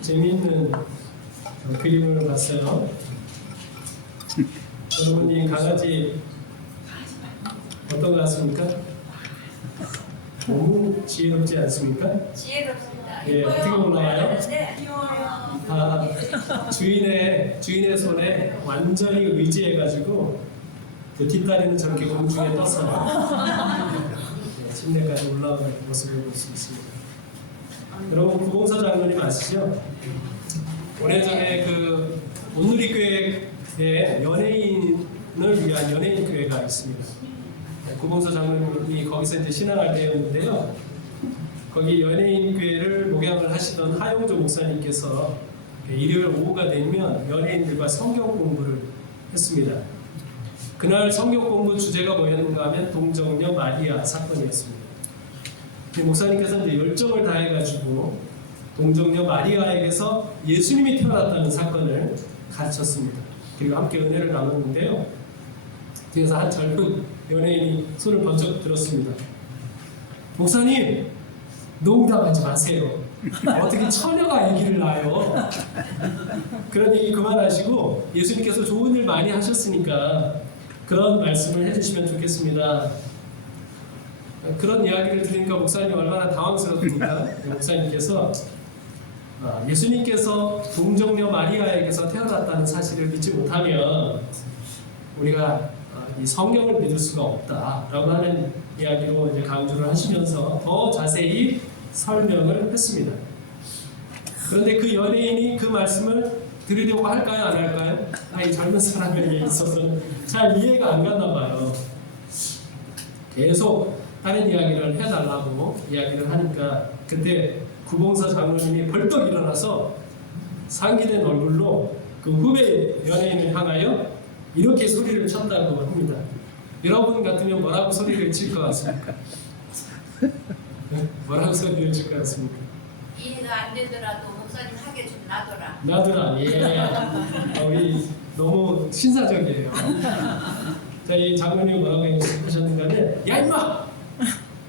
재미있는 그림을 봤어요. 여러분 이 강아지 어떤 것 같습니까? 너무 지혜롭지 않습니까? 지혜롭습니다. 예, 어떻게 올라와요? 네, 주인의 손에 완전히 의지해가지고 그 뒷다리는 저렇게 공중에 떴어요. 네, 침대까지 올라오는 모습을 볼 수 있습니다. 여러분 구봉서 장로님 아시죠? 오래전에 그 온누리교회에 연예인을 위한 연예인 교회가 있습니다. 구봉서 장로님이 거기서 이제 신앙할 때였는데요. 거기 연예인 교회를 목양을 하시던 하용조 목사님께서 일요일 오후가 되면 연예인들과 성경 공부를 했습니다. 그날 성경 공부 주제가 뭐였는가 하면 동정녀 마리아 사건이었습니다. 목사님께서 이제 열정을 다해가지고 동정녀 마리아에게서 예수님이 태어났다는 사건을 가르쳤습니다. 그리고 함께 은혜를 나눴는데요. 뒤에서 한 젊은 연예인이 손을 번쩍 들었습니다. 목사님, 농담하지 마세요. 어떻게 처녀가 아기를 낳아요? 그런 얘기 그만하시고 예수님께서 좋은 일 많이 하셨으니까 그런 말씀을 해주시면 좋겠습니다. 그런 이야기를 들으니까 목사님이 얼마나 당황스럽습니까? 목사님께서 예수님께서 동정녀 마리아에게서 태어났다는 사실을 믿지 못하면 우리가 이 성경을 믿을 수가 없다라고 하는 이야기로 이제 강조를 하시면서 더 자세히 설명을 했습니다. 그런데 그 연예인이 그 말씀을 들으려고 할까요? 안 할까요? 이 젊은 사람에게 있어서는 잘 이해가 안 갔나 봐요. 계속 다른 이야기를 해달라고 이야기를 하니까 그때 구봉서 장로님이 벌떡 일어나서 상기된 얼굴로 그 후배 연예인을 향하여 이렇게 소리를 쳤다고 합니다. 여러분 같으면 뭐라고 소리를 칠 것 같습니까? 뭐라고 소리를 칠 것 같습니까? 이해가 안 되더라도 목사님 하게 좀 놔둬라. 놔두라. 예. 우리 너무 신사적이에요. 자, 이 장로님 뭐라고 하셨는가 하면 야 임마!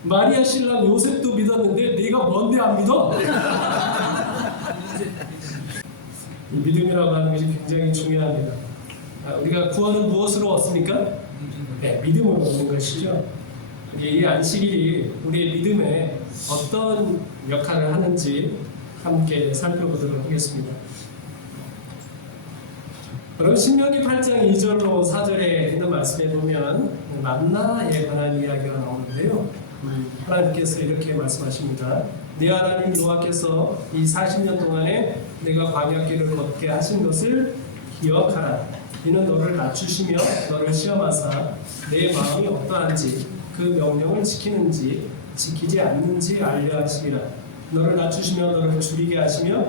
마리아 신랑 요셉도 믿었는데 네가 뭔데 안 믿어? 이 믿음이라고 하는 것이 굉장히 중요합니다. 우리가 구원은 무엇으로 얻습니까? 네, 믿음으로 얻는 것이죠. 이 안식일이 우리의 믿음에 어떤 역할을 하는지 함께 살펴보도록 하겠습니다. 여러분 신명기 8장 2절로 4절에 있는 말씀에 보면 만나에 관한 이야기가 나오는데요. 하나님께서 이렇게 말씀하십니다. 네 하나님 여호와께서 이 40년 동안에 내가 광야길을 걷게 하신 것을 기억하라. 이는 너를 낮추시며 너를 시험하사 내 마음이 어떠한지 그 명령을 지키는지 지키지 않는지 알려 하시리라. 너를 낮추시며 너를 줄이게 하시며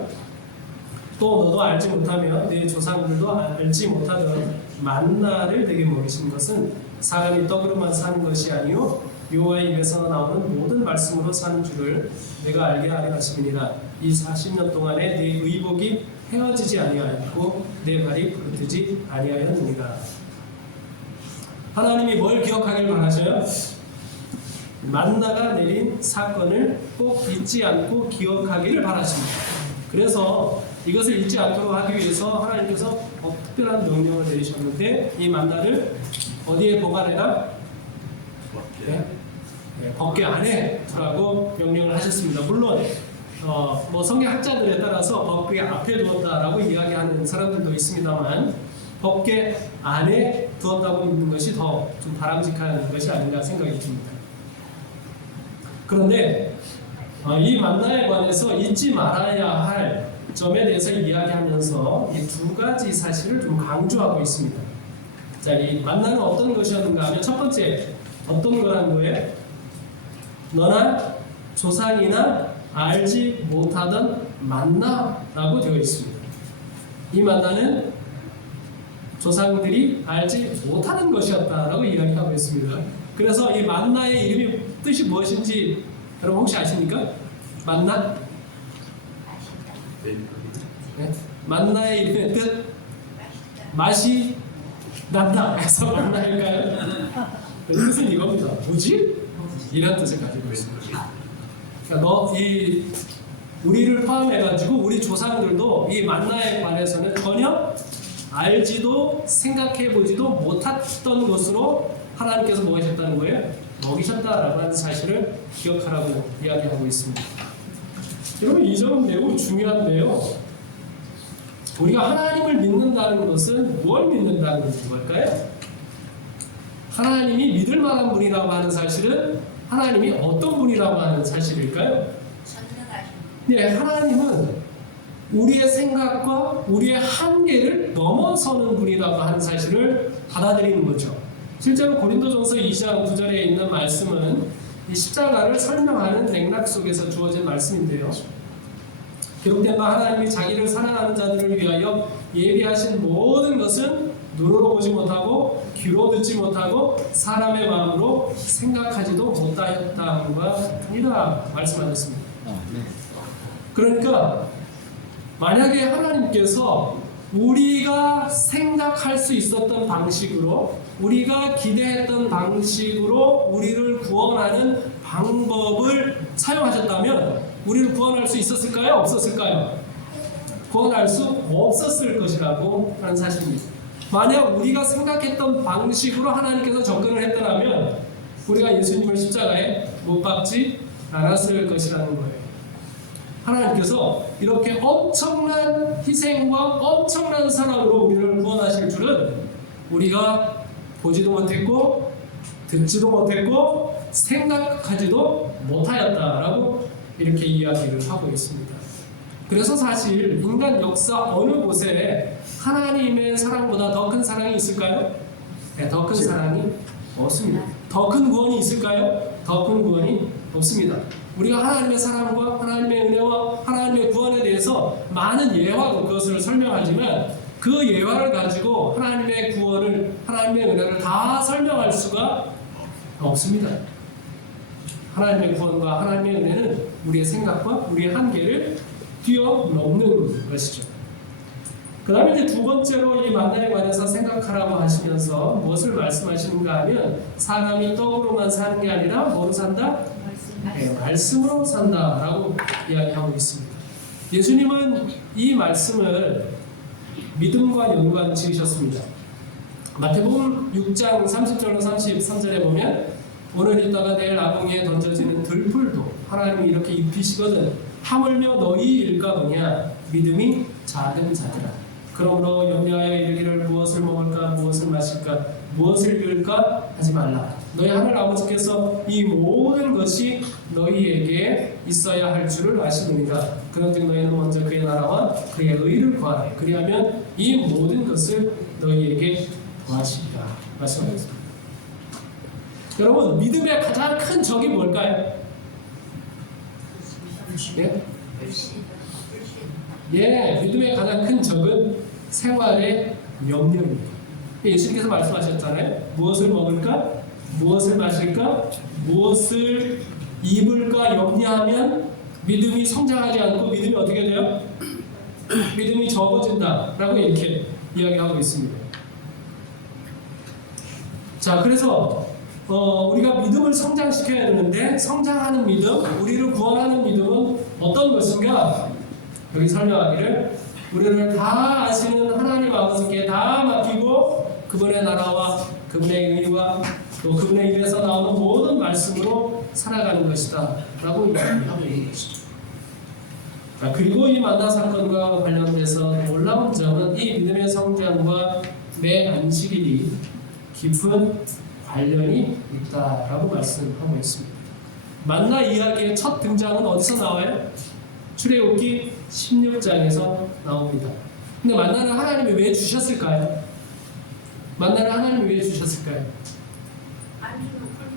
또 너도 알지 못하며 내 조상들도 알지 못하던 만나를 내게 먹이신 것은 사람이 떡으로만 사는 것이 아니요 여호와의 입에서 나오는 모든 말씀으로 사는 줄을 내가 알게 하려 하심이니라. 이 40년 동안에 내 의복이 헤어지지 아니하였고 내 발이 부르트지 아니하였느니라. 하나님이 뭘 기억하길 바라셔요? 만나가 내린 사건을 꼭 잊지 않고 기억하기를 바라십니다. 그래서 이것을 잊지 않도록 하기 위해서 하나님께서 특별한 명령을 내리셨는데 이 만나를 어디에 보관해라? 법궤 안에 두라고 명령을 하셨습니다. 물론 뭐 성경학자들에 따라서 법궤 앞에 두었다라고 이야기하는 사람들도 있습니다만 법궤 안에 두었다고 믿는 것이 더 좀 바람직한 것이 아닌가 생각이 듭니다. 그런데 이 만나에 관해서 잊지 말아야 할 점에 대해서 이야기하면서 이 두 가지 사실을 좀 강조하고 있습니다. 자, 이 만나는 어떤 것이었는가 하면 첫 번째 어떤 거라는 거예요? 너나 조상이나 알지 못하던 만나라고 되어 있습니다. 이 만나는 조상들이 알지 못하는 것이었다라고 이야기하고 있습니다. 그래서 이 만나의 이름이 뜻이 무엇인지 여러분 혹시 아십니까? 만나? 네? 만나의 이름의 뜻? 맛이 난다 해서 만나일까요? 뜻은 이겁니다. 뭐지? 이런 뜻을 가지고 있습니다. 그러니까 우리를 포함해가지고 우리 조상들도 이 만나에 관해서는 전혀 알지도 생각해보지도 못했던 것으로 하나님께서 뭐 하셨다는 거예요? 먹이셨다라고 하는 사실을 기억하라고 이야기하고 있습니다. 여러분, 이 점은 매우 중요한데요. 우리가 하나님을 믿는다는 것은 뭘 믿는다는 걸까요? 하나님이 믿을 만한 분이라고 하는 사실은 하나님이 어떤 분이라고 하는 사실일까요? 전능하신 네, 하나님은 우리의 생각과 우리의 한계를 넘어서는 분이라고 하는 사실을 받아들이는 거죠. 실제로 고린도전서 2장 9절에 있는 말씀은 이 십자가를 설명하는 맥락 속에서 주어진 말씀인데요. 기록된 바 하나님이 자기를 사랑하는 자들을 위하여 예비하신 모든 것은 눈으로 보지 못하고 귀로 듣지 못하고 사람의 마음으로 생각하지도 못하였다함과 같으니라 말씀하셨습니다. 그러니까 만약에 하나님께서 우리가 생각할 수 있었던 방식으로, 우리가 기대했던 방식으로 우리를 구원하는 방법을 사용하셨다면 우리를 구원할 수 있었을까요? 없었을까요? 구원할 수 없었을 것이라고 하는 사실입니다. 만약 우리가 생각했던 방식으로 하나님께서 접근을 했더라면 우리가 예수님을 십자가에 못 박지 않았을 것이라는 거예요. 하나님께서 이렇게 엄청난 희생과 엄청난 사랑으로 우리를 구원하실 줄은 우리가 보지도 못했고 듣지도 못했고 생각하지도 못하였다라고 이렇게 이야기를 하고 있습니다. 그래서 사실 인간 역사 어느 곳에 하나님의 사랑보다 더 큰 사랑이 있을까요? 네, 더 큰 사랑이 없습니다. 더 큰 구원이 있을까요? 더 큰 구원이 없습니다. 우리가 하나님의 사랑과 하나님의 은혜와 하나님의 구원에 대해서 많은 예화로 그것을 설명하지만 그 예화를 가지고 하나님의 구원을, 하나님의 은혜를 다 설명할 수가 없습니다. 하나님의 구원과 하나님의 은혜는 우리의 생각과 우리의 한계를 뛰어넘는 것이죠. 그 다음에 이제 두 번째로 이 만나에 관해서 생각하라고 하시면서 무엇을 말씀하시는가 하면 사람이 떡으로만 사는 게 아니라 뭐로 산다? 네, 말씀으로 산다라고 이야기하고 있습니다. 예수님은 이 말씀을 믿음과 연관 지으셨습니다. 마태복음 6장 30절로 33절에 보면 오늘 있다가 내일 아궁이에 던져지는 들풀도 하나님이 이렇게 입히시거든 하물며 너희일까 보냐 믿음이 작은 자들아 그러므로 염려하여 이르기를 무엇을 먹을까 무엇을 마실까 무엇을 입을까 하지 말라. 너희 하늘 아버지께서 이 모든 것이 너희에게 있어야 할 줄을 아시느니라. 그런즉 너희는 먼저 그의 나라와 그의 의를 구하라. 그리하면 이 모든 것을 너희에게 구하시리라 말씀하셨습니다. 여러분, 믿음의 가장 큰 적이 뭘까요? 예, 믿음의 가장 큰 적은 생활의 염려입니다. 예수님께서 말씀하셨잖아요. 무엇을 먹을까? 무엇을 마실까? 무엇을 입을까 염려하면 믿음이 성장하지 않고 믿음이 어떻게 돼요? 믿음이 적어진다 라고 이렇게 이야기하고 있습니다. 자, 그래서 우리가 믿음을 성장시켜야 되는데 성장하는 믿음, 우리를 구원하는 믿음은 어떤 것인가? 여기 설명하기를 우리를 다 아시는 하나님 아버지께 다 맡기고 그분의 나라와 그분의 의와 또 그분의 입에서 나오는 모든 말씀으로 살아가는 것이다 라고 이야기하고 있는 것이죠. 자, 그리고 이 만나 사건과 관련돼서 놀라운 점은 이 믿음의 성장과 매 안식일이 깊은 관련이 있다라고 말씀하고 있습니다. 만나 이야기의 첫 등장은 어디서 나와요? 출애굽기 16장에서 나옵니다. 근데 만나는 하나님이 왜 주셨을까요? 만나는 하나님이 왜 주셨을까요?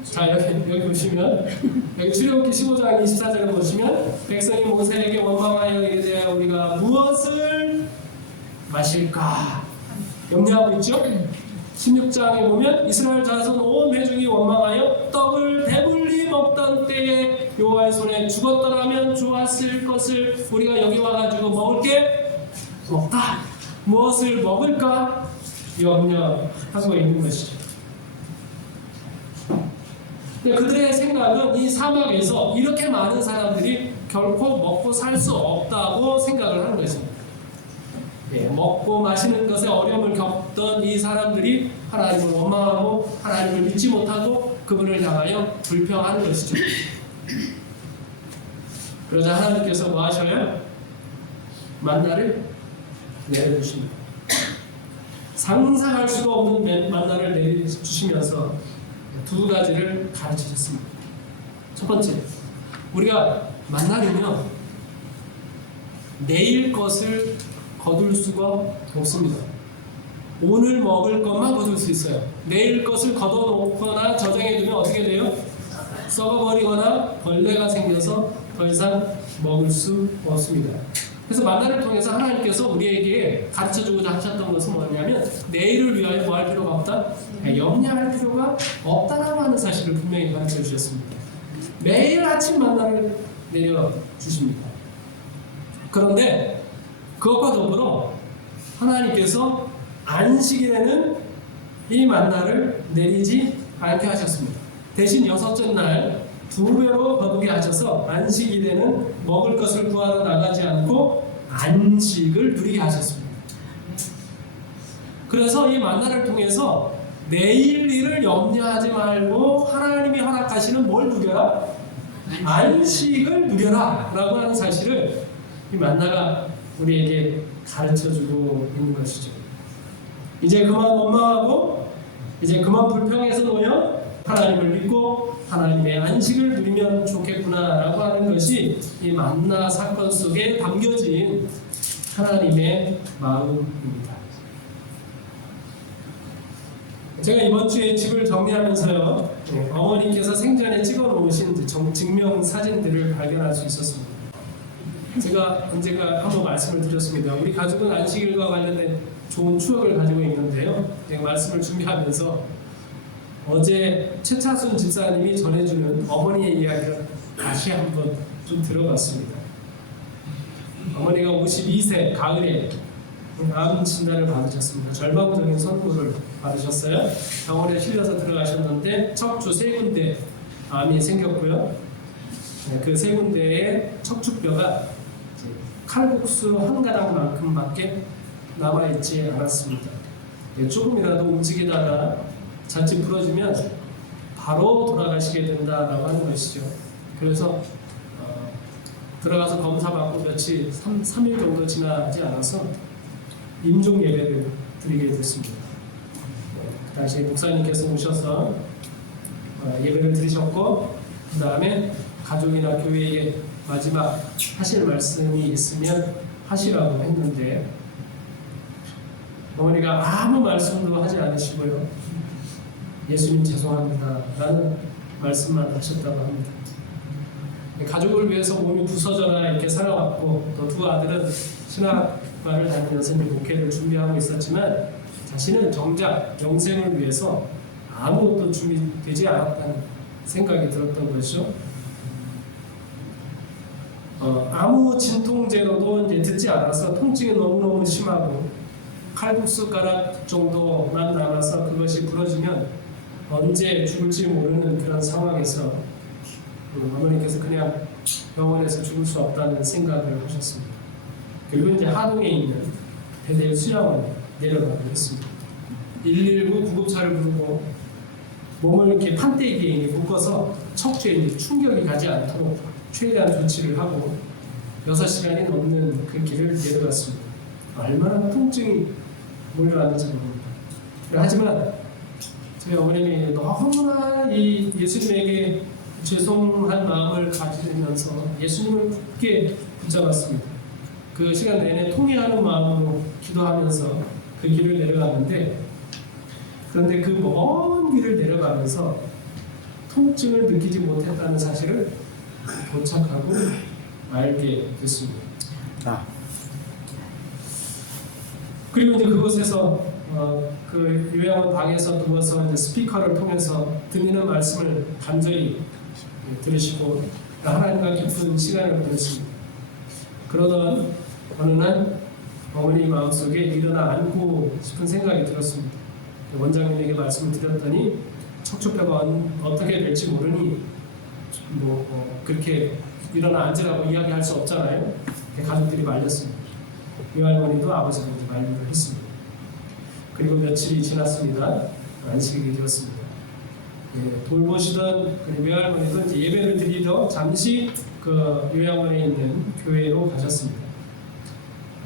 자, 여기 보시면 여기 출애굽기 15장 24절에 보시면 백성이 모세에게 원망하여 이르되 우리가 무엇을 마실까 염려하고 있죠. 16장에 보면 이스라엘 자손 온 회중이 원망하여 떡을 배불리 먹던 때에 여호와의 손에 죽었더라면 좋았을 것을 우리가 여기 와가지고 먹을 게 없다. 무엇을 먹을까 염려하고 있는 것이죠. 그들의 생각은 이 사막에서 이렇게 많은 사람들이 결코 먹고 살 수 없다고 생각을 하는 것입니다. 예, 먹고 마시는 것에 어려움을 겪던 이 사람들이 하나님을 원망하고 하나님을 믿지 못하고 그분을 향하여 불평하는 것이죠. 그러자 하나님께서 뭐 하셔요? 만나를 내려주십니다. 상상할 수가 없는 만나를 내려주시면서 두 가지를 가르치셨습니다. 첫 번째, 우리가 만나면요 내일 것을 거둘 수가 없습니다. 오늘 먹을 것만 거둘 수 있어요. 내일 것을 걷어놓거나 저장해두면 어떻게 돼요? 썩어버리거나 벌레가 생겨서 더 이상 먹을 수 없습니다. 그래서 만나를 통해서 하나님께서 우리에게 가르쳐주고자 하셨던 것은 뭐냐면 내일을 위하여 뭐 할 필요가 없다? 염려할 필요가 없다라고 하는 사실을 분명히 가르쳐 주셨습니다. 매일 아침 만나를 내려주십니다. 그런데 그것과 더불어 하나님께서 안식일에는 이 만나를 내리지 않게 하셨습니다. 대신 여섯째 날 2배로 거두게 하셔서 안식일에는 먹을 것을 구하러 나가지 않고 안식을 누리게 하셨습니다. 그래서 이 만나를 통해서 내일 일을 염려하지 말고 하나님이 허락하시는 뭘 누려라? 안식을 누려라 라고 하는 사실을 이 만나가 우리에게 가르쳐주고 있는 것이죠. 이제 그만 원망하고 이제 그만 불평해서 놓여 하나님을 믿고 하나님의 안식을 누리면 좋겠구나라고 하는 것이 이 만나 사건 속에 담겨진 하나님의 마음입니다. 제가 이번 주에 집을 정리하면서요 어머니께서 생전에 찍어놓으신 증명 사진들을 발견할 수 있었습니다. 제가 언젠가 한번 말씀을 드렸습니다. 우리 가족은 안식일과 관련된 좋은 추억을 가지고 있는데요. 제가 말씀을 준비하면서 어제 최차순 집사님이 전해주는 어머니의 이야기를 다시 한번 좀 들어봤습니다. 어머니가 52세 가을에 암 진단을 받으셨습니다. 절망적인 선고를 받으셨어요. 병원에 실려서 들어가셨는데 척추 3군데 암이 생겼고요. 그 3군데의 척추뼈가 칼국수 한 가닥만큼밖에 남아있지 않았습니다. 조금이라도 움직이다가 자칫 부러지면 바로 돌아가시게 된다라고 하는 것이죠. 그래서 들어가서 검사받고 며칠 3일 정도 지나지 않아서 임종 예배를 드리게 됐습니다. 그 당시에 목사님께서 오셔서 예배를 드리셨고 그 다음에 가족이나 교회에 마지막 하실 말씀이 있으면 하시라고 했는데 어머니가 아무 말씀도 하지 않으시고요. 예수님 죄송합니다 라는 말씀만 하셨다고 합니다. 가족을 위해서 몸이 부서져라 이렇게 살아왔고 또 두 아들은 신학과를 다니면서 목회를 준비하고 있었지만 자신은 정작 영생을 위해서 아무것도 준비되지 않았다는 생각이 들었던 것이죠. 아무 진통제로도 이제 듣지 않아서 통증이 너무너무 심하고 칼국수 가락 정도만 남아서 그것이 부러지면 언제 죽을지 모르는 그런 상황에서 어머니께서 그냥 병원에서 죽을 수 없다는 생각을 하셨습니다. 그리고 이제 하동에 있는 베델 수양원에 내려가기로 했습니다. 119 구급차를 부르고 몸을 이렇게 판때기에 묶어서 척추에 충격이 가지 않도록 최대한 조치를 하고 6시간이 넘는 그 길을 내려갔습니다. 얼마나 통증이 몰려왔는지 모릅니다. 하지만 저희 어머님이 너무나 이 예수님에게 죄송한 마음을 가지면서 예수님을 굳게 붙잡았습니다. 그 시간 내내 통회하는 마음으로 기도하면서 그 길을 내려갔는데 그런데 그 먼 길을 내려가면서 통증을 느끼지 못했다는 사실을 도착하고 알게 됐습니다. 그리고 이제 그곳에서 그 요양원 방에서 누워서 이제 스피커를 통해서 들리는 말씀을 간절히 들으시고 하나님과 깊은 시간을 보냈습니다. 그러던 어느 날 어머니 마음속에 일어나 앉고 싶은 생각이 들었습니다. 원장님에게 말씀을 드렸더니 척추뼈가 어떻게 될지 모르니 그렇게 일어나 앉으라고 이야기할 수 없잖아요. 가족들이 말렸습니다. 외할머니도 아버지도 말리를 했습니다. 그리고 며칠이 지났습니다. 안식일이 되었습니다. 예, 돌보시던 그 외할머니도 이제 예배를 드리러 잠시 그 요양원에 있는 교회로 가셨습니다.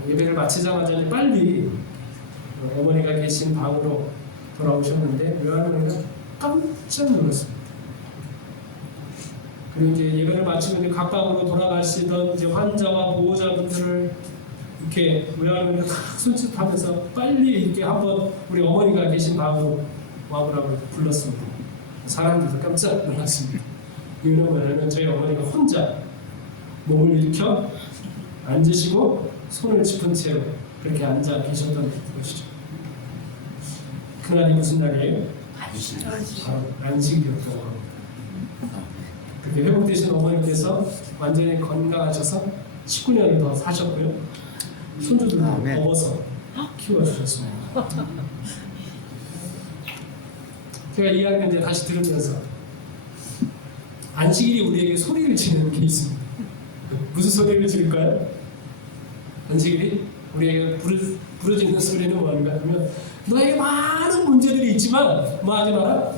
예배를 마치자마자 이제 빨리 어머니가 계신 방으로 돌아오셨는데 외할머니가 깜짝 놀랐습니다. 그리고 이제 예배를 마치고 이제 각 방으로 돌아가시던 이제 환자와 보호자분들을 이렇게 외할머니가 탁 손짓하면서 빨리 이렇게 한번 우리 어머니가 계신 방으로 와보라고 불렀습니다. 사람들도 깜짝 놀랐습니다. 이유는 뭐냐면 저희 어머니가 혼자 몸을 일으켜 앉으시고 손을 짚은 채로 그렇게 앉아 계셨던 것이죠. 그날이 무슨 날이에요? 바로 안식일이었다고 합니다. 그렇게 회복되신 어머니께서 완전히 건강하셔서 19년을 더 사셨고요. 손주들도 업어서 키워주셨습니다. 제가 이 이야기를 이제 다시 들으면서 안식일이 우리에게 소리를 지르는 게 있습니다. 무슨 소리를 지를까요? 안식일이 우리에게 부르짖는 소리는 뭔가 하면 너에게 많은 문제들이 있지만 뭐 하지 마라?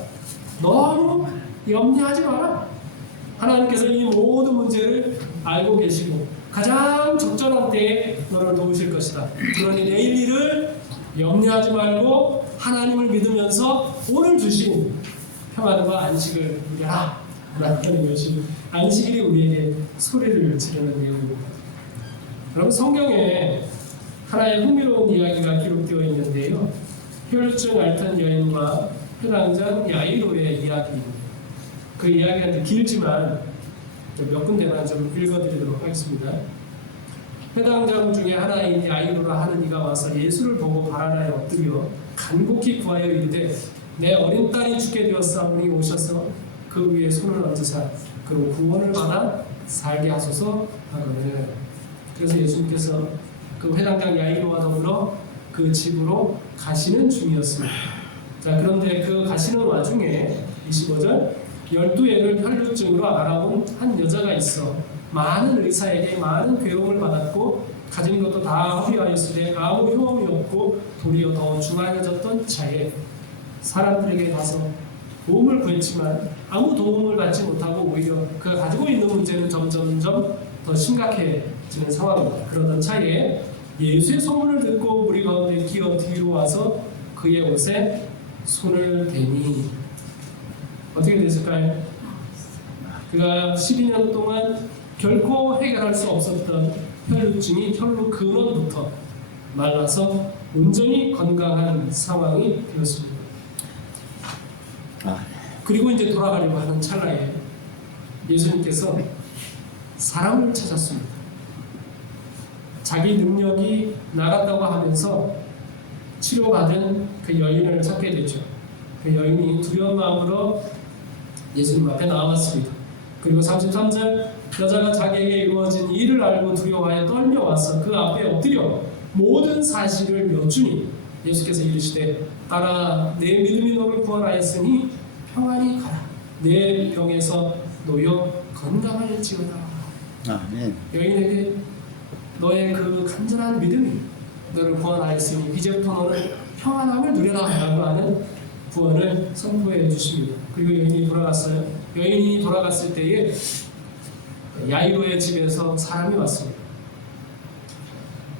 너무 염려하지 마라. 하나님께서 이 모든 문제를 알고 계시고 가장 적절한 때에 너를 도우실 것이다. 그러니 내일 일을 염려하지 말고 하나님을 믿으면서 오늘 주신 평안과 안식을 누려라 라는 것이 안식일이 우리에게 소리를 지르는 내용입니다. 여러분 성경에 하나의 흥미로운 이야기가 기록되어 있는데요. 혈루증 앓던 여인과 회당장 야이로의 이야기입니다. 그 이야기가 길지만 몇 군데만 좀 읽어드리도록 하겠습니다. 회당장 중에 하나인 야이로라 하는 이가 와서 예수를 보고 발 하나에 엎드려 간곡히 구하여 이르되 내 어린 딸이 죽게 되었사오니 오셔서 그 위에 손을 얹으사 그로 구원을 받아 살게 하소서 하거든요. 그래서 예수님께서 그 회당장 야이로와 더불어 그 집으로 가시는 중이었습니다. 자, 그런데 그 가시는 와중에 25절 12애를 혈루증으로 알아온 한 여자가 있어 많은 의사에게 많은 괴로움을 받았고 가진 것도 다 허비하였으되 아무 효험이 없고 도리어 더 중하여졌던 차에 사람들에게 가서 도움을 구했지만 아무 도움을 받지 못하고 오히려 그가 가지고 있는 문제는 점점점 더 심각해지는 상황입니다. 그러던 차에 예수의 소문을 듣고 무리 가운데 기어 뒤로 와서 그의 옷에 손을 대니 어떻게 됐을까요? 그가 12년 동안 결코 해결할 수 없었던 혈루증이 혈루 근원부터 말라서 온전히 건강한 상황이 되었습니다. 그리고 이제 돌아가려고 하는 찰나에 예수님께서 사람을 찾았습니다. 자기 능력이 나갔다고 하면서 치료받은 그 여인을 찾게 되죠. 그 여인이 두려운 마음으로 예수님 앞에 나왔습니다. 그리고 33절 여자가 자기에게 이루어진 일을 알고 두려워하여 떨며 와서 그 앞에 엎드려 모든 사실을 여쭈니 예수께서 이르시되 딸아 내 믿음이 너를 구원하였으니 평안히 가라. 내 병에서 놓여 건강할지어다. 아멘. 여인에게 너의 그 간절한 믿음이 너를 구원하였으니 이제부터 너는 평안함을 누려라 라고 하는 구원을 선포해 주십니다. 그리고 여인이 돌아갔어요. 여인이 돌아갔을 때에 야이로의 집에서 사람이 왔습니다.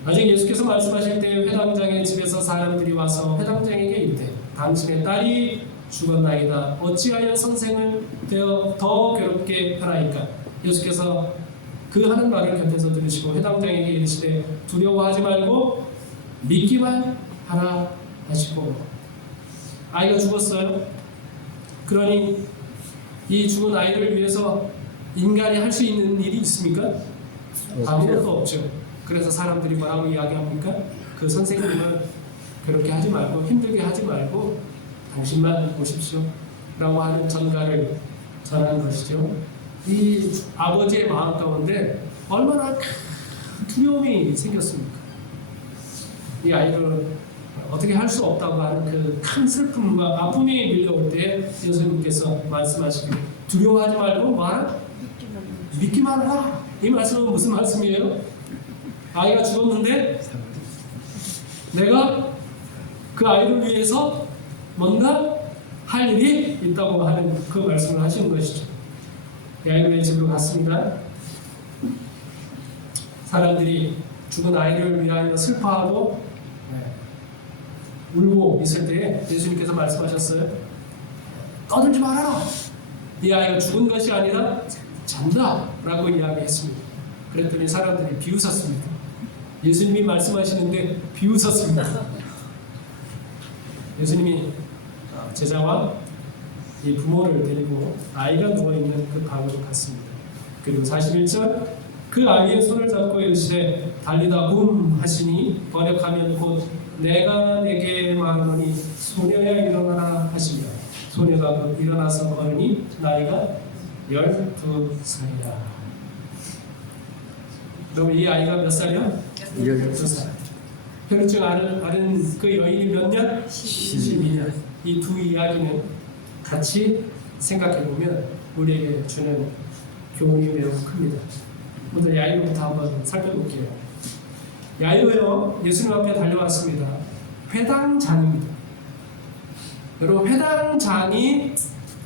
나중에 예수께서 말씀하실 때 회당장의 집에서 사람들이 와서 회당장에게 이르되 당신의 딸이 죽었나이다. 어찌하여 선생을 되어 더 괴롭게 하나이까? 예수께서 그 하는 말을 곁에서 들으시고 회당장에게 이르시되 두려워하지 말고 믿기만 하라 하시고 아이가 죽었어요. 그러니 이 죽은 아이를 위해서 인간이 할 수 있는 일이 있습니까? 아무것도 없죠. 그래서 사람들이 뭐라고 이야기합니까? 그 선생님을 그렇게 하지 말고 힘들게 하지 말고 당신만 오십시오 라고 하는 전가를 전하는 것이죠. 이 아버지의 마음 가운데 얼마나 큰 두려움이 생겼습니까? 이 아이를 어떻게 할 수 없다고 하는 그 큰 슬픔과 아픔이 밀려올 때 예수님께서 말씀하시기를 두려워하지 말고 뭐하라? 믿기만 하라. 이 말씀은 무슨 말씀이에요? 아이가 죽었는데 내가 그 아이를 위해서 뭔가 할 일이 있다고 하는 그 말씀을 하시는 것이죠. 야이로의 집으로 갔습니다. 사람들이 죽은 아이를 위하여 슬퍼하고 울고 있을 때 예수님께서 말씀하셨어요. 떠들지 말아라. 이 아이가 죽은 것이 아니라 잔다 라고 이야기했습니다. 그랬더니 사람들이 비웃었습니다. 예수님이 말씀하시는데 비웃었습니다. 예수님이 제자와 이 부모를 데리고 아이가 누워있는 그 방으로 갔습니다. 그리고 41절 그 아이의 손을 잡고 이르시되 달리다 붐 하시니 번역하면 곧 내가 내게 말하노니 소녀야 일어나라 하시며 소녀가 곧 일어나서 걸으니 나이가 12살이라. 그럼 이 아이가 몇 살이야? 12살. 혈증 앓은 그 여인이 몇 년? 12년. 이 두 이야기는 같이 생각해보면 우리에게 주는 교훈이 매우 큽니다. 오늘 야이로부터 한번 살펴볼게요. 야이로요, 예수님 앞에 달려왔습니다. 회당장입니다. 여러분, 회당장이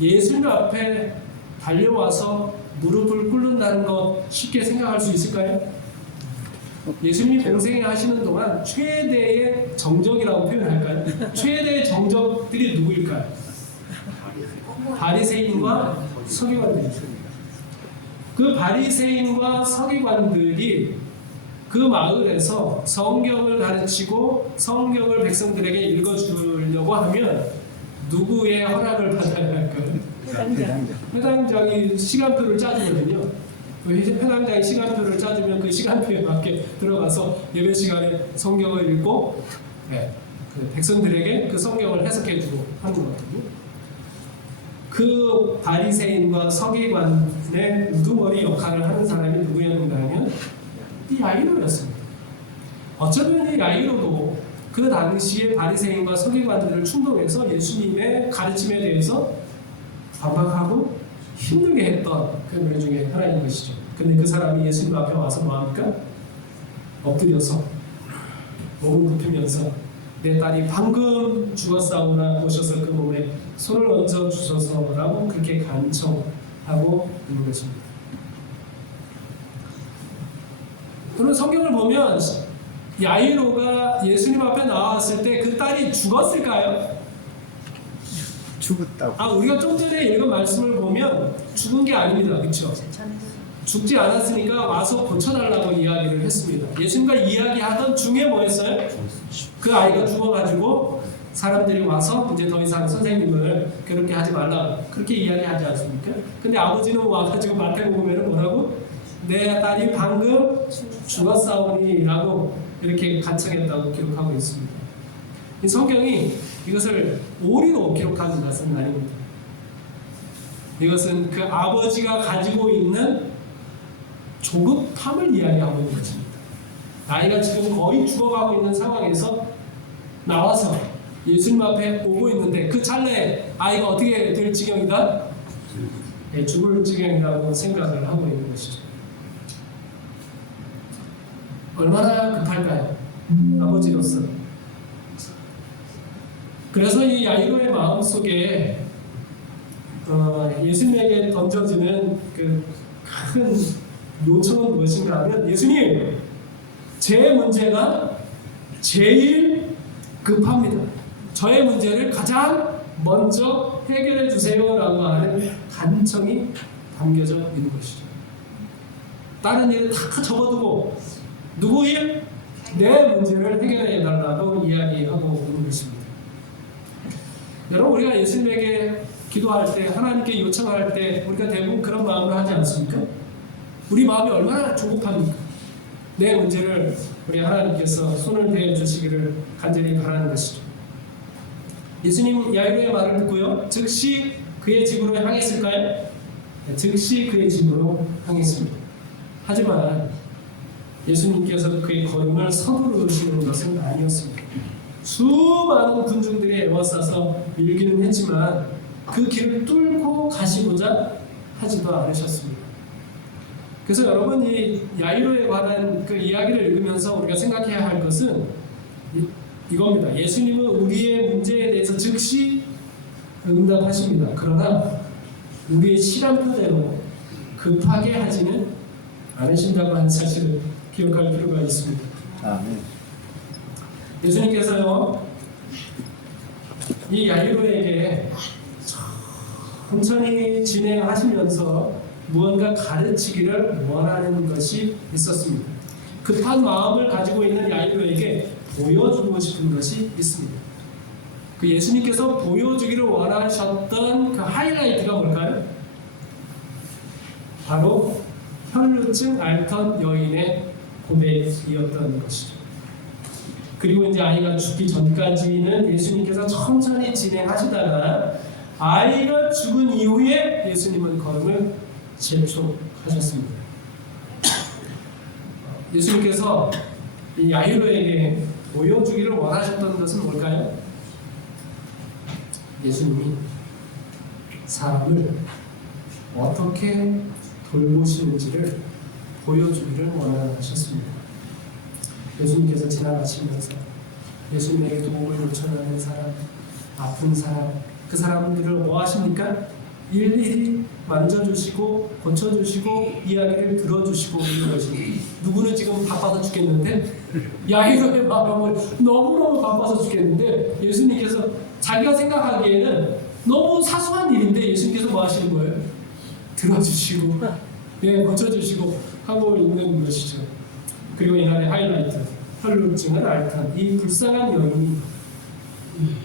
예수님 앞에 달려와서 무릎을 꿇는다는 것 쉽게 생각할 수 있을까요? 예수님이 공생에 하시는 동안 최대의 정적이라고 표현할까요? 최대의 정적들이 누구일까요? 바리새인과 서기관들입니다. 그 바리새인과 서기관들이 그 마을에서 성경을 가르치고 성경을 백성들에게 읽어주려고 하면 누구의 허락을 받아야 할까요? 회당장이 시간표를 짜주거든요. 회당장이 시간표를 짜주면 그 시간표에 맞게 들어가서 예배 시간에 성경을 읽고 그 백성들에게 그 성경을 해석해주고 하는 거거든요. 그 바리새인과 서기관의 우두머리 역할을 하는 사람이 누구였는가 하면 이 야이로였습니다. 어쩌면 이 야이로도 그 당시에 바리새인과 서기관들을 충동해서 예수님의 가르침에 대해서 반박하고 힘들게 했던 그 명 중에 하나인 것이죠. 근데 그 사람이 예수님 앞에 와서 뭐합니까? 엎드려서 몸을 굽히면서 내 딸이 방금 죽었사오나 오셔서 그 몸에 손을 얹어 주소서라고 그렇게 간청하고 있는 것입니다. 그러면 성경을 보면 야이로가 예수님 앞에 나왔을 때 그 딸이 죽었을까요? 죽었다고. 우리가 좀 전에 읽은 말씀을 보면 죽은 게 아닙니다. 그렇죠? 죽지 않았으니까 와서 고쳐달라고 이야기를 했습니다. 예수님과 이야기하던 중에 뭐였어요? 그 아이가 죽어가지고 사람들이 와서 이제 더 이상 선생님을 그렇게 하지 말라 그렇게 이야기하지 않습니까? 근데 아버지는 와가지고 마태복음에는 뭐라고? 내 딸이 방금 죽었사오니 라고 이렇게 간청했다고 기록하고 있습니다. 이 성경이 이것을 오리로 기록하는 것은 아닙니다. 이것은 그 아버지가 가지고 있는 조급함을 이야기하고 있는 것입니다. 아이가 지금 거의 죽어가고 있는 상황에서 나와서 예수님 앞에 오고 있는데 그 찰나에 아이가 어떻게 될 지경이다? 죽을 지경이라고 생각을 하고 있는 것이죠. 얼마나 급할까요? 아버지로서. 그래서 이 야이로의 마음속에 예수님에게 던져지는 그 큰 요청은 무엇인가 하면 예수님, 제 문제가 제일 급합니다. 저의 문제를 가장 먼저 해결해 주세요라고 하는 간청이 담겨져 있는 것이죠. 다른 일을 다 접어두고 누구의 내 문제를 해결해 달라고 이야기하고 있는 것입니다. 여러분, 우리가 예수님에게 기도할 때, 하나님께 요청할 때 우리가 대부분 그런 마음을 하지 않습니까? 우리 마음이 얼마나 조급합니까? 내 문제를 우리 하나님께서 손을 대해 주시기를 간절히 바라는 것이죠. 예수님 야이로의 말을 듣고요, 즉시 그의 집으로 향했을까요? 즉시 그의 집으로 향했습니다. 하지만 예수님께서 그의 걸음을 서두르시는 것은 아니었습니다. 수많은 군중들이 애워싸서 밀기는 했지만 그 길을 뚫고 가시고자 하지도 않으셨습니다. 그래서 여러분 이 야이로에 관한 그 이야기를 읽으면서 우리가 생각해야 할 것은 이겁니다. 예수님은 우리의 문제에 대해서 즉시 응답하십니다. 그러나 우리의 시간표대로 급하게 하지는 않으신다고 하는 사실을 기억할 필요가 있습니다. 아멘. 예수님께서요 이 야이로에게 천천히 진행하시면서 무언가 가르치기를 원하는 것이 있었습니다. 급한 마음을 가지고 있는 야이로에게 보여주고 싶은 것이 있습니다. 그 예수님께서 보여주기를 원하셨던 그 하이라이트가 뭘까요? 바로 혈루증 앓던 여인의 고백이었던 것이죠. 그리고 이제 아이가 죽기 전까지는 예수님께서 천천히 진행하시다가 아이가 죽은 이후에 예수님은 걸음을 재촉하셨습니다. 예수님께서 이 야이로에게 보여주기를 원하셨던 것은 뭘까요? 예수님이 사람을 어떻게 돌보시는지를 보여주기를 원하셨습니다. 예수님께서 지나가시면서 예수님에게 도움을 요청하는 사람, 아픈 사람, 그 사람들을 뭐 하십니까? 일일이 만져주시고 고쳐주시고 이야기를 들어주시고 있는 것입니다. 누구는 지금 바빠서 죽겠는데 야이로의 마음을 너무너무 바빠서 죽겠는데 예수님께서 자기가 생각하기에는 너무 사소한 일인데 예수님께서 뭐 하시는 거예요? 들어주시고 고쳐주시고 하고 있는 것이죠. 그리고 이날의 하이라이트, 혈루증을 앓던 이 불쌍한 여인이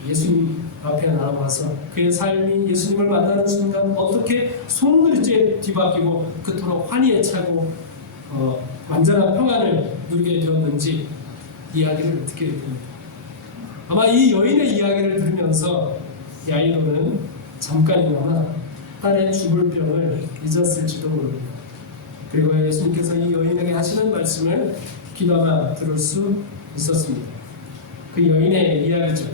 예수님 앞에 나와서 그의 삶이 예수님을 만나는 순간 어떻게 손들째 뒤바뀌고 그토록 환희에 차고 완전한 평안을 누리게 되었는지 이야기를 듣게 됩니다. 아마 이 여인의 이야기를 들으면서 야이로는 잠깐이나마 딸의 죽을 병을 잊었을지도 모릅니다. 그리고 예수님께서 이 여인에게 하시는 말씀을 귀담아 들을 수 있었습니다. 그 여인의 이야기죠.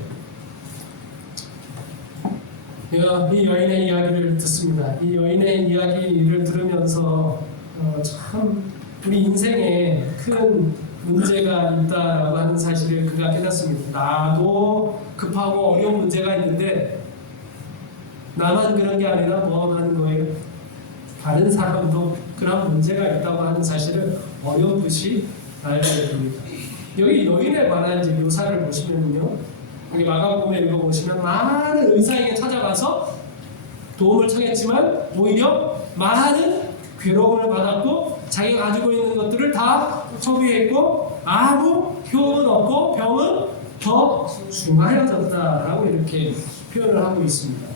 이 여인의 이야기를 듣습니다. 이 여인의 이야기를 들으면서 참 우리 인생에 큰 문제가 있다라고 하는 사실을 그가 깨닫습니다. 나도 급하고 어려운 문제가 있는데 나만 그런 게 아니라 뭐 하는 거예요? 다른 사람도 그런 문제가 있다고 하는 사실을 어렴풋이 알게 됩니다. 여기 여인에 관한 이제 묘사를 보시면요, 여기 마가복음에 읽어보시면 많은 의사에게 찾아가서 도움을 청했지만 오히려 많은 괴로움을 받았고 자기가 가지고 있는 것들을 다 소비했고 아무 효험은 없고 병은 더 중하여졌다라고 이렇게 표현을 하고 있습니다.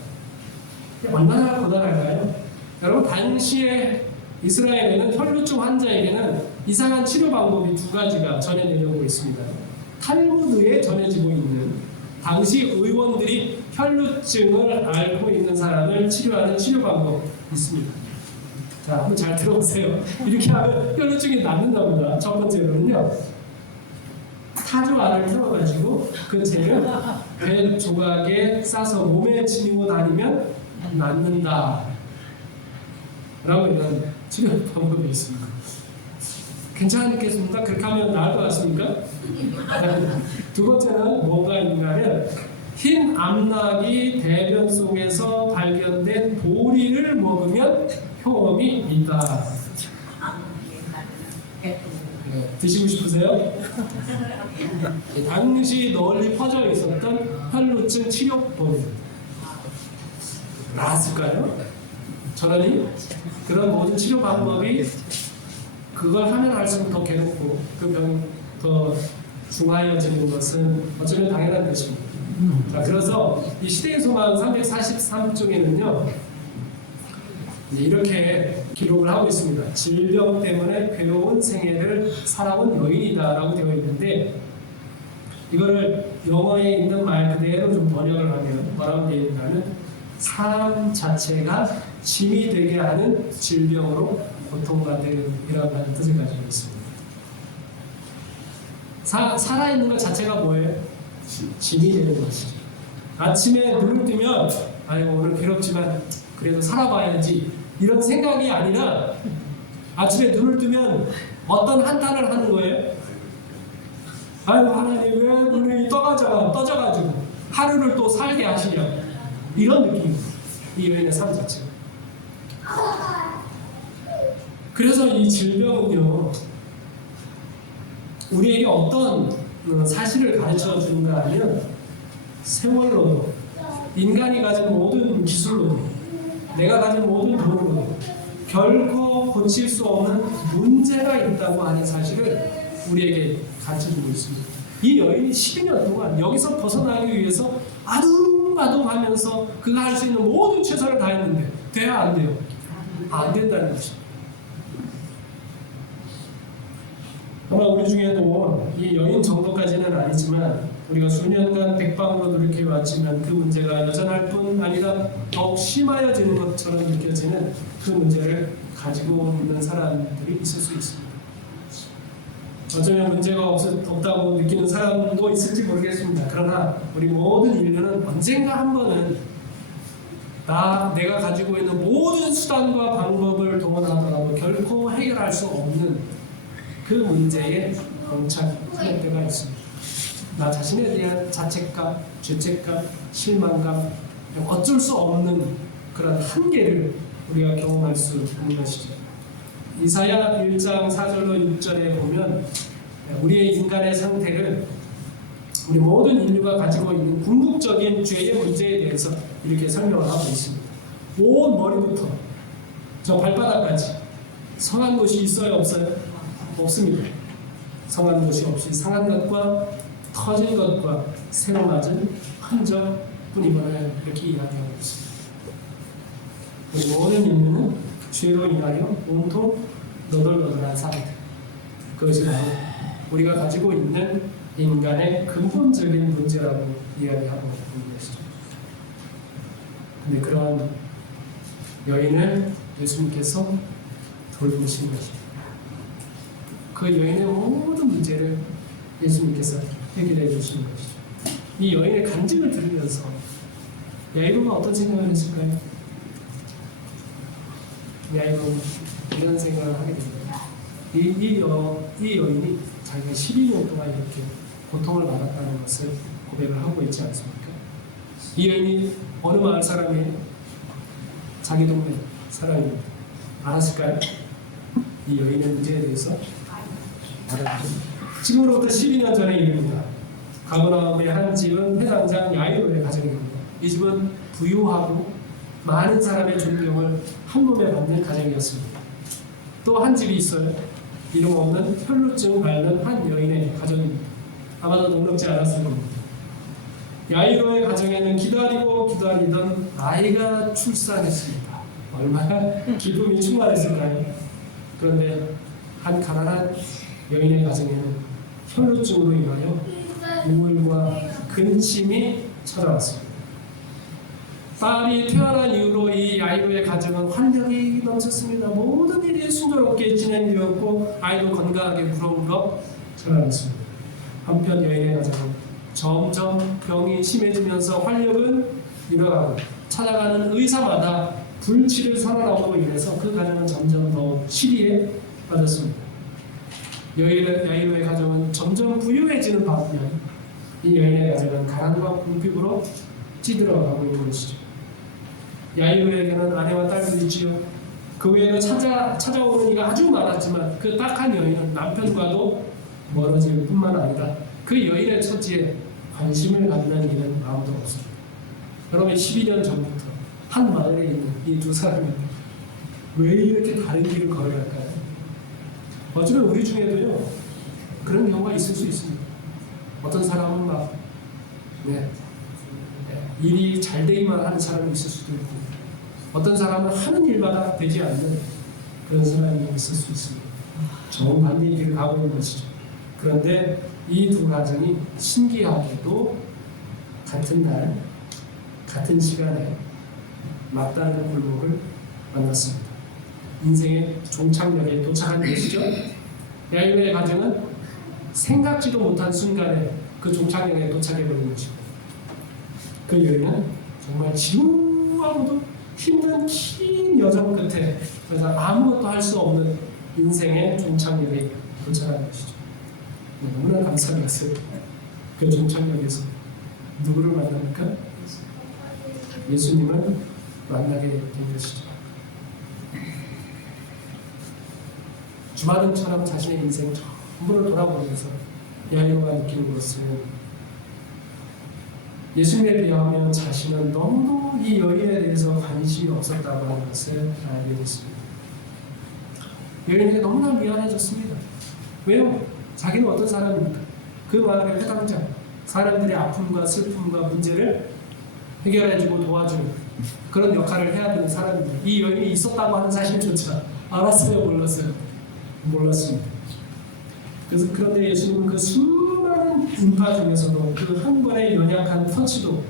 얼마나 고단할까요? 여러분, 당시에 이스라엘에는 혈루증 환자에게는 이상한 치료 방법이 두 가지가 전해내려고 있습니다. 탈무드에 전해지고 있는 당시 의원들이 혈루증을 앓고 있는 사람을 치료하는 치료 방법이 있습니다. 자, 한번 잘 들어보세요. 이렇게 하면 혈루증이 낫는답니다. 첫 번째로는요, 타조알을 태워가지고 그 젤을 배 조각에 싸서 몸에 지니고 다니면 낫는다 라고 이런 치료 방법이 있습니다. 괜찮겠습니까? 그렇게 하면 나을 것 같습니까? 두 번째는 뭔가 있냐면 흰 암낙이 대변 속에서 발견된 보리를 먹으면 효험이 있다. 드시고 싶으세요? 당시 널리 퍼져 있었던 혈루증 치료법입니다. 나았을까요? 저는 그런 모든 치료 방법이 그걸 하면 할수록 더 괴롭고 그 병이 더 중하여지는 것은 어쩌면 당연한 것입니다. 자, 그래서 이 시대의 소망 343쪽에는요 이렇게 기록을 하고 있습니다. 질병 때문에 괴로운 생애를 살아온 여인이다라고 되어 있는데 이거를 영어에 있는 말 그대로 좀 번역을 하면 뭐라고 되어 있냐면 사람 자체가 짐이 되게 하는 질병으로 고통받는 이라고 하는 뜻을 가지고 있습니다. 살아있는 것 자체가 뭐예요? 짐이 되는 것이죠. 아침에 눈을 뜨면 아이고 오늘 괴롭지만 그래도 살아봐야지 이런 생각이 아니라 아침에 눈을 뜨면 어떤 한탄을 하는 거예요? 아유 하나님 왜 눈이 떠져가지고 하루를 또 살게 하시냐, 이런 느낌입니다. 이 여인의 삶 자체가. 그래서 이 질병은요, 우리에게 어떤 사실을 가르쳐 주는가 하면, 세월로도, 인간이 가진 모든 기술로도, 내가 가진 모든 돈으로도 결코 고칠 수 없는 문제가 있다고 하는 사실을 우리에게 가르쳐주고 있습니다. 이 여인이 12년 동안 여기서 벗어나기 위해서 아둥아둥하면서 그가 할 수 있는 모든 최선을 다했는데 돼야 안 돼요? 안 된다는 것입니다. 아마 우리 중에도 이 여인 정도까지는 아니지만 우리가 수년간 백방으로 노력해왔지만 그 문제가 여전할 뿐 아니라 더욱 심하여지는 것처럼 느껴지는 그 문제를 가지고 있는 사람들이 있을 수 있습니다. 어쩌면 문제가 없다고 느끼는 사람도 있을지 모르겠습니다. 그러나 우리 모든 인류는 언젠가 한 번은 내가 가지고 있는 모든 수단과 방법을 동원하더라도 결코 해결할 수 없는 그 문제에 봉착할 때가 있습니다. 나 자신에 대한 자책감, 죄책감, 실망감, 어쩔 수 없는 그런 한계를 우리가 경험할 수 있는 것이죠. 이사야 1장 4절로 6절에 보면 우리의 인간의 상태를 우리 모든 인류가 가지고 있는 궁극적인 죄의 문제에 대해서 이렇게 설명을 하고 있습니다. 온 머리부터 저 발바닥까지 성한 곳이 있어요, 없어요? 없습니다. 성한 곳이 없이 상한 것과 터진 것과 새로 맞은 흔적뿐이거나 이렇게 이야기하고 있습니다. 우리 모든 인류는 죄로 인하여 온통 너덜너덜한 상태, 그것이 바로 우리가 가지고 있는 인간의 근본적인 문제라고 이야기하고 있는 것이죠. 근데 그러한 여인을 예수님께서 돌보신 것입니다. 그 여인의 모든 문제를 예수님께서 해결해 주시는 것이죠. 이 여인의 간증을 들으면서 야이로가 어떤 생각을 했을까요? 야이로는 이런 생각을 하게 됩니다. 이 여인이 자기가 12년 동안 이렇게 고통을 받았다는 것을 고백을 하고 있지 않습니까? 이 여인이 어느 마을 사람이에요? 자기 동네 사람입니다. 알았을까요? 이 여인의 문제에 대해서 알았죠. 지금으로부터 12년 전의 일입니다. 가버나움의 한 집은 회당장 야이로의 가정입니다. 이 집은 부유하고 많은 사람의 존경을 한 몸에 받는 가정이었습니다. 또 한 집이 있어요. 이름 없는 혈루증 앓는 한 여인의 가정입니다. 아마도 녹록지 않았을 겁니다. 야이로의 가정에는 기다리던 아이가 출산했습니다. 얼마나 기쁨이 충만했을까요? 그런데 한 가난한 여인의 가정에는 혈루증으로 인하여 우울과 근심이 찾아왔습니다. 딸이 태어난 이후로 이 야이로의 가정은 활력이 넘쳤습니다. 모든 일이 순조롭게 진행되었고 아이도 건강하게 무럭무럭 자라났습니다. 한편 여인의 가정은 점점 병이 심해지면서 활력은 잃어가고 찾아가는 의사마다 불치를 선언함으로 인해서 그 가정은 점점 더 시리에 빠졌습니다. 야이로의 가정은 점점 부유해지는 반면 이 여인의 가정은 가난과 궁핍으로 찌들어가고 있는 것이죠. 야이로에게는 아내와 딸도 있지요. 그 외에도 찾아오는 이가 아주 많았지만 그 딱한 여인은 남편과도 멀어질 뿐만 아니라 그 여인의 처지에 관심을 갖는 이는 아무도 없습니다. 여러분 12년 전부터 한 마을에 있는 이 두 사람이 왜 이렇게 다른 길을 걸어갈까요? 어쩌면 우리 중에도요 그런 경우가 있을 수 있습니다. 어떤 사람은 막 일이 잘 되기만 하는 사람이 있을 수도 있고 어떤 사람은 하는 일마다 되지 않는 그런 사람이 있을 수 있습니다. 정반대의 길을 가고 있는 것이죠. 그런데 이 두 가정이 신기하게도 같은 날 같은 시간에 맞닿는 골목을 만났습니다. 인생의 종착역에 도착한 것이죠. 야이로의 가정은 생각지도 못한 순간에 그 종착역에 도착해버린 것입니다. 그 여인은 정말 지루하고도 힘든 긴 여정 끝에 아무것도 할 수 없는 인생의 종착역에 도착한 것이죠. 너무나 감사하세요. 그 종착역에서 누구를 만납니까? 예수님을 만나게 된 것이죠. 주마등처럼 자신의 인생 전부를 돌아보면서 야이로가 느끼는 것은 예수님에 비하면 자신은 너무도 이 여인에 대해서 관심이 없었다고 하는 것을 알게 됐습니다. 여인에게 너무나 미안해졌습니다. 왜요? 자기는 어떤 사람입니까? 그 마을의 회당장, 사람들의 아픔과 슬픔과 문제를 해결해주고 도와주는 그런 역할을 해야 되는 사람입니다. 이 여인이 있었다고 하는 사실조차 알았어요? 몰랐어요? 몰랐습니다. 그래서 그런데 예수님은 그 수많은 인파 중에서도 그 한 번의 연약한 터치도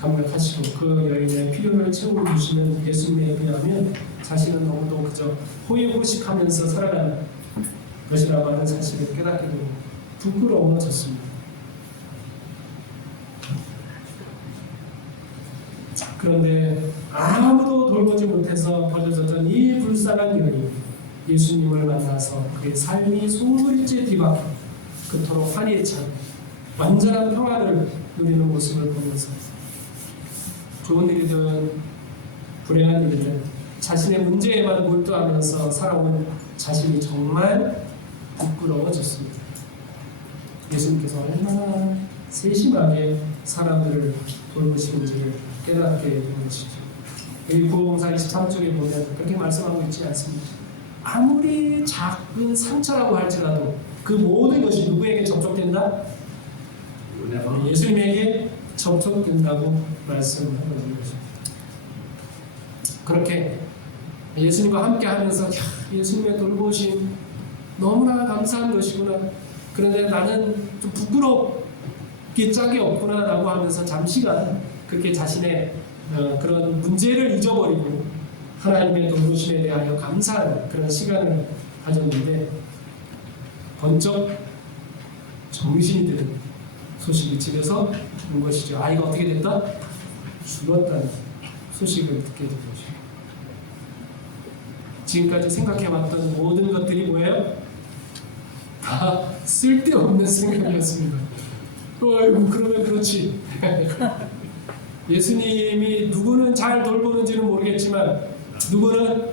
감각하시고 그 여인의 필요를 채워주시는 예수님에 비하면 자신은 너무도 그저 호의호식하면서 살아가는 것이라고 하는 사실을 깨닫게 되고 부끄러워졌습니다. 그런데 아무도 돌보지 못해서 버려졌던 이 불쌍한 여인, 예수님을 만나서 그의 삶이 소물일째 뒤바뀌어 그토록 환희에 찬 완전한 평화를 누리는 모습을 보면서 좋은 일이든 불행한 일이든 자신의 문제에만 몰두하면서 살아온 자신이 정말 부끄러워졌습니다. 예수님께서 얼마나 세심하게 사람들을 돌보시는지를 깨닫게 된 것이죠. 여기 구호봉사 23쪽에 보면 그렇게 말씀하고 있지 않습니다. 아무리 작은 상처라고 할지라도 그 모든 것이 누구에게 접촉된다? 예수님에게 접촉된다고 말씀하는 것입니다. 그렇게 예수님과 함께 하면서 예수님의 돌보심 너무나 감사한 것이구나. 그런데 나는 좀 부끄럽게 짝이 없구나 라고 하면서 잠시간 그렇게 자신의 그런 문제를 잊어버리고 하나님의 돌보심에 대하여 감사하는 그런 시간을 가졌는데 번쩍 정신이 드는 소식이 집에서 온 것이죠. 아이가 어떻게 됐다? 죽었다는 소식을 듣게 된 것이죠. 지금까지 생각해왔던 모든 것들이 뭐예요? 다 쓸데없는 생각이었습니다. 어이구 그러면 그렇지. 예수님이 누구는 잘 돌보는지는 모르겠지만 누구는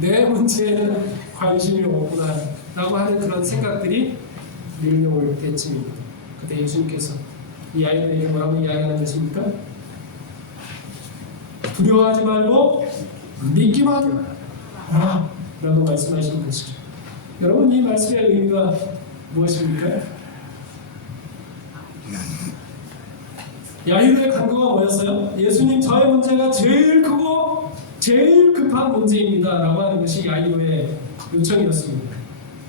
내 문제에는 관심이 없구나 라고 하는 그런 생각들이 밀려올 때쯤입니다. 그때 예수님께서 이 아이들에게 뭐라고 이야기하는 것입니까? 두려워하지 말고 믿기만 하라 라고 말씀하시는 것이죠. 여러분 이 말씀의 의미가 무엇입니까? 야이로의 간구가 뭐였어요? 예수님 저의 문제가 제일 크고 제일 급한 문제입니다 라고 하는 것이 야이로의 요청이었습니다.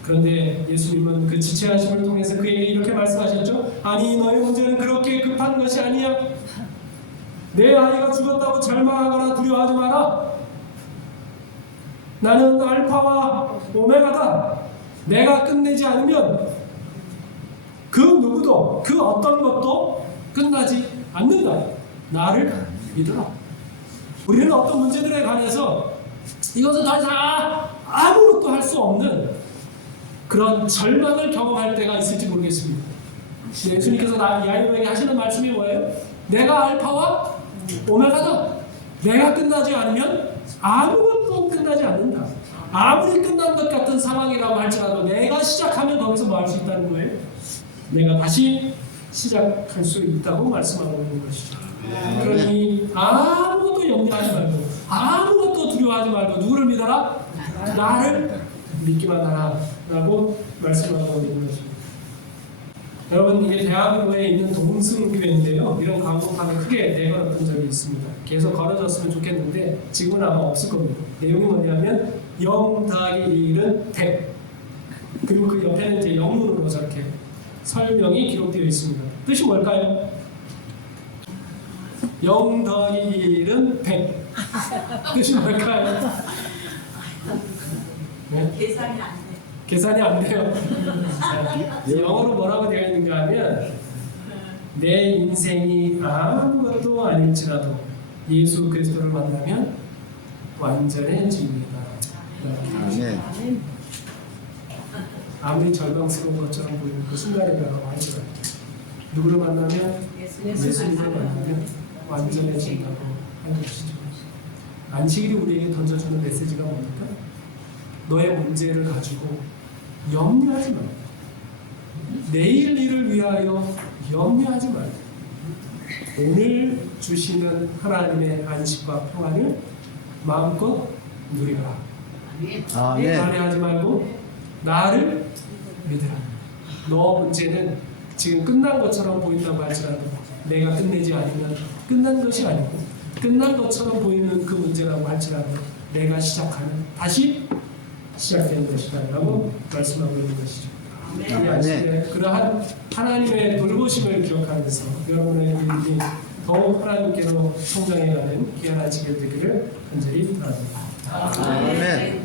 그런데 예수님은 그 지체하심을 통해서 그에게 이렇게 말씀하셨죠. 아니 너의 문제는 그렇게 급한 것이 아니야. 내 아이가 죽었다고 절망하거나 두려워하지 마라. 나는 알파와 오메가다. 내가 끝내지 않으면 그 누구도 그 어떤 것도 끝나지 않는다. 나를 믿어라. 우리는 어떤 문제들에 관해서 이것은 더 이상 아무것도 할 수 없는 그런 절망을 경험할 때가 있을지 모르겠습니다. 예수님께서 야이로에게 하시는 말씀이 뭐예요? 내가 알파와 오메가다. 내가 끝나지 않으면 아무것도 끝나지 않는다. 아무리 끝난 것 같은 상황이라고 할지라도 내가 시작하면 거기서 뭐 할 수 있다는 거예요? 내가 다시 시작할 수 있다고 말씀하고 있는 것이죠. 그러니 아무것도 염려하지 말고 아무것도 두려워하지 말고 누구를 믿어라? 나를 믿기만 하라 라고 말씀하고 있는 것입니다. 여러분 이게 대학로에 있는 동승교회인데요. 이런 광고판을 크게 내걸었던 적이 있습니다. 계속 걸어졌으면 좋겠는데 지금은 아마 없을 겁니다. 내용이 뭐냐면 0 더하기 1은 100 그리고 그 옆에는 이제 영문으로 저렇게 설명이 기록되어 있습니다. 뜻이 뭘까요? 0 더하기 1은 100 뜻이 뭘까요? 네? 계산이 안 돼. 계산이 안 돼요. 영어로 뭐라고 되어 있는가 하면 내 인생이 아무것도 아닐지라도 예수 그리스도를 만나면 완전해집니다. 아멘. 아무리 절망스러운 것처럼 보이는 그 순간에 변화가 할지라도 누구를 만나면 예수님을 만나면 완전해진다고 하는 것이죠. 안식일이 우리에게 던져주는 메시지가 뭡니까? 너의 문제를 가지고 염려하지 말고 내일 일을 위하여 염려하지 말고 오늘 주시는 하나님의 안식과 평안을 마음껏 누리라. 반해하지 말고 나를 믿으라. 너 문제는 지금 끝난 것처럼 보인다고 할지라도 내가 끝내지 않으면 끝난 것이 아니고 끝난 것처럼 보이는 그 문제라고 할지라도 내가 시작하는 다시 시작되는 것이다 라고 말씀하고 있는 것이죠. 그러한 하나님의 돌보심을 기억하면서 여러분의 믿음이 더욱 하나님께로 성장해가는 귀한 안식일 되기를 간절히 바랍니다. 아멘.